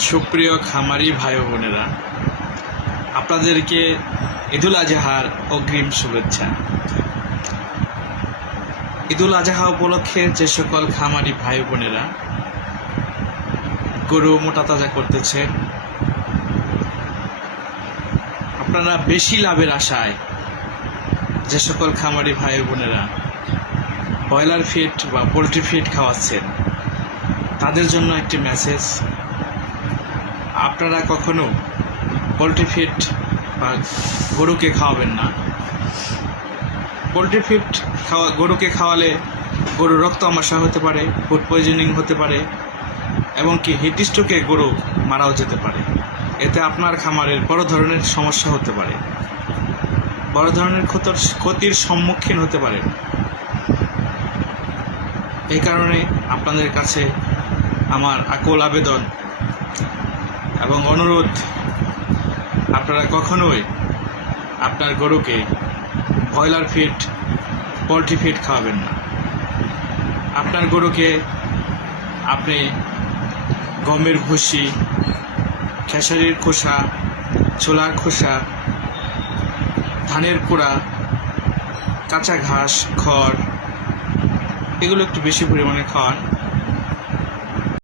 সুপ্রিয় খামারি ভাই বোনেরা, আপনাদেরকে ঈদুল আজহার অগ্রিম শুভেচ্ছা। ঈদুল আজহা উপলক্ষে যে সকল খামারি ভাই বোনেরা গরু মোটা তাজা করতেছেন, আপনারা বেশি লাভের আশায় যে সকল খামারি ভাই বোনেরা ব্রয়লার ফিড বা পোলট্রি ফিড খাওয়াচ্ছেন, তাদের জন্য একটি মেসেজ: আপনারা কখনো পোলট্রি ফিড বা গরুকে খাওয়াবেন না। পোলট্রি ফিড গরুকে খাওয়ালে গরুর রক্ত আমাশয় হতে পারে, ফুড পয়জনিং হতে পারে, এবং কি হিট স্ট্রোকে গরু মারাও যেতে পারে। এতে আপনার খামারের বড় ধরনের সমস্যা হতে পারে, বড় ধরনের ক্ষতির সম্মুখীন হতে পারে। এই কারণে আপনাদের কাছে আমার আকুল আবেদন এবং অনুরোধ, আপনারা কখনোই আপনার গরুকে ব্রয়লার ফিড, পোলট্রি ফিড খাওয়াবেন না। আপনার গরুকে আপনি গমের ভুসি, খেসারির খোসা, ছোলার খোসা, ধানের কুড়া, কাঁচা ঘাস, খড়, এগুলো একটু বেশি পরিমাণে খাওয়ান।